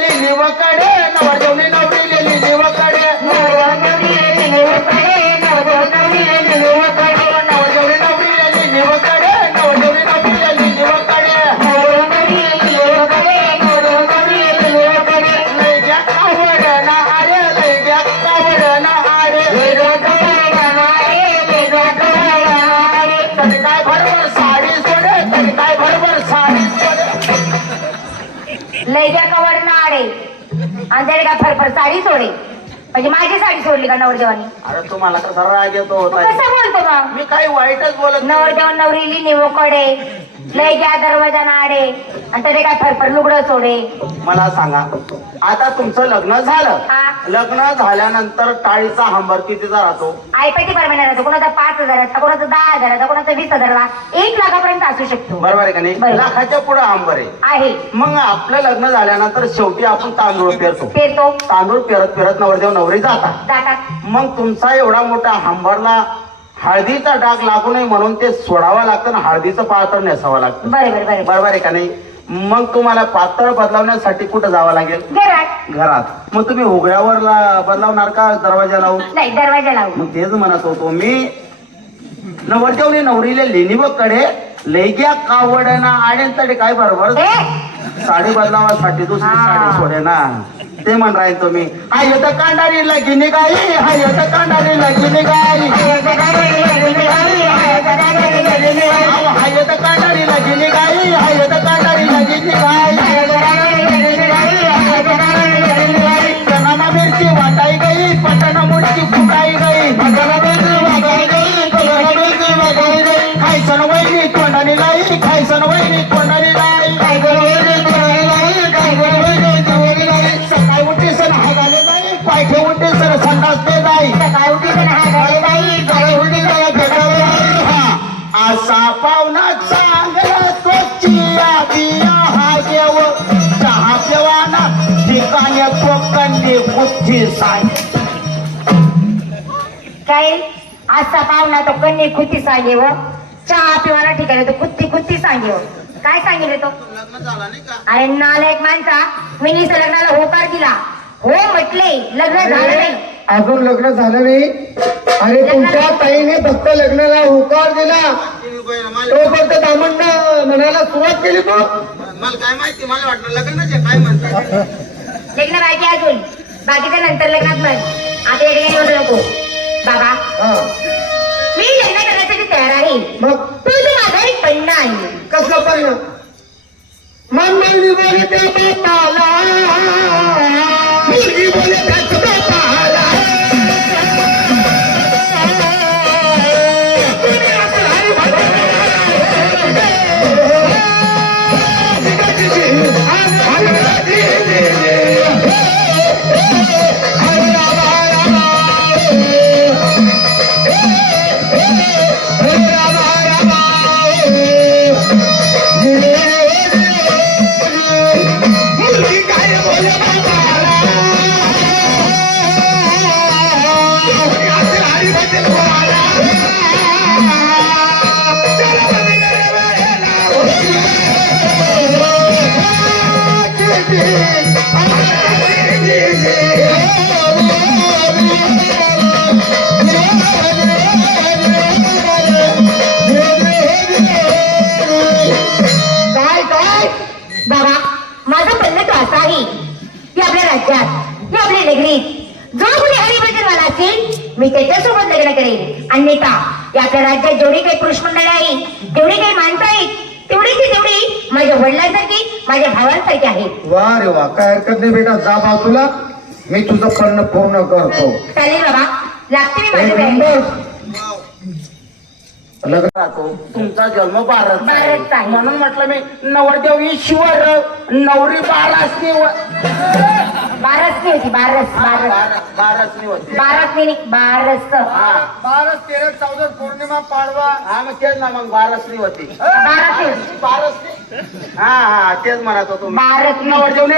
लिहिलेली निवकडे नवरदेवनी नवरी लिहिलेली निवकडे. नवरदेवनी निवकडे नवरदेवनी निवकडे. लय आरे लय आरे. तरी काय बरोबर साडी सोडे तरी काय बरोबर साडी सोडे. लय द्या आडे आणि त्याने काय फरफर साडी सोडे म्हणजे माझी साडी सोडली का नवरदेवानी? अरे तुम्हाला कसा राग येतो तू होता कसं बोलतो मग? मी काही वाईटच बोलत नाही. नवरदेव नवरीली निवकडे लय घ्या दरवाजा नाडे. आणि त्याने काय फरफर लुगडं सोडे. मला सांगा आता तुमचं लग्न झालं. हा. लग्न झाल्यानंतर टाळीचा हंबर कितीचा राहतो? आयपती परमिना राहतो कोणाचा पाच हजाराचा कोणाचा दहा हजाराचा कोणाचा वीस हजाराचा एक लाखापर्यंत असू शकतो. बरोबर आहे का नाही? बरोबर. लाखाच्या पुढे हंबर आहे. आहे. मग आपलं लग्न झाल्यानंतर शेवटी आपण तांदूळ पेरतो. पेरतो. तांदूळ पेरत पेरत नवरदेव नवरी जातात. जातात. मग तुमचा एवढा मोठा हंबरला हळदीचा डाग लागू नये म्हणून ते सोडावं लागतं आणि हळदीचं पातळ नेसावं लागतं. बरोबर बरोबर बरोबर आहे का नाही? मग तुम्हाला पातळ बदलावण्यासाठी कुठं जावं लागेल? घरात. घरात. मग तुम्ही उघड्यावर ला- बदलावणार का दरवाजा लावून? नाही दरवाजा लावू. मग तेच म्हणत होतो मी. नवरदेवने नवरीले लेनिवकडे लेग्या कावडना आडेन तडे काय बरोबर? ए! साडी बदलावासाठी दुसरी हा. साडी सोडे ना ते म्हण राहील तुम्ही. हा येत कांडारी लगिनी गाई हा येत कांडारी लगिनी गाई ठिकाणी कोकणी बुद्धी सांग काय? असा पाहुणा तो कन्या खुती सांगे व चहा पिवाना ठिकाणी तो कुत्ती कुत्ती सांगे व काय सांगितले तो? लग्न झाला नाही का अरे नालायक माणसा मी निस लग्नाला होकार दिला. हो म्हटले लग्न झालं नाही. अजून लग्न झालं नाही. अरे तुमच्या ताईने फक्त लग्नाला होकार दिला. तो फक्त दामण म्हणायला सुरुवात केली तो? मला काय माहिती मला वाटलं लग्नाचे काय म्हणतात? लग्न बाकी अजून. बाकीच्या नंतर लग्नात म्हण. आता इकडे येऊ नको. बाबा हा. मी लग्न करण्यासाठी तयार आहे. मग? तू तू माझा एक पण्णा आहे. कसलं पण मंगळी बोले ते आपल्या राज्यात. की आपल्या नगरीत जो कोणी हरिभजनवाला असेल मी त्याच्यासोबत लग्न करेन. अन्यथा या आपल्या राज्यात जेवढी काही पुरुष मंडळी आहे जेवढी काही माणसं आहेत तेवढीची तेवढी माझ्या वडिलांसारखी माझ्या भावांसारखी आहेत वा रे वा काय हरकत नाही बेटा जा भाव तुला. मी तुझं पण पूर्ण करतो. चालेल बाबा लागते मी माझ्या. नंबर. लग्न राहतो तुमचा जन्म भारत भारतचा आहे. म्हणून म्हटलं मी नवरदेव ईश्वर नवरी बारासनी बारस नाही होती बारस बारस बारासनी होती. बारस नाही बारस. हा. बारा तेरा चौदा पौर्णिमा पाडवा. हा मग तेच ना मग बारासनी होती. बारस नाही होती बारासनी? हा हा तेच म्हणत होतो मी. बारस नाही? नवरदेवने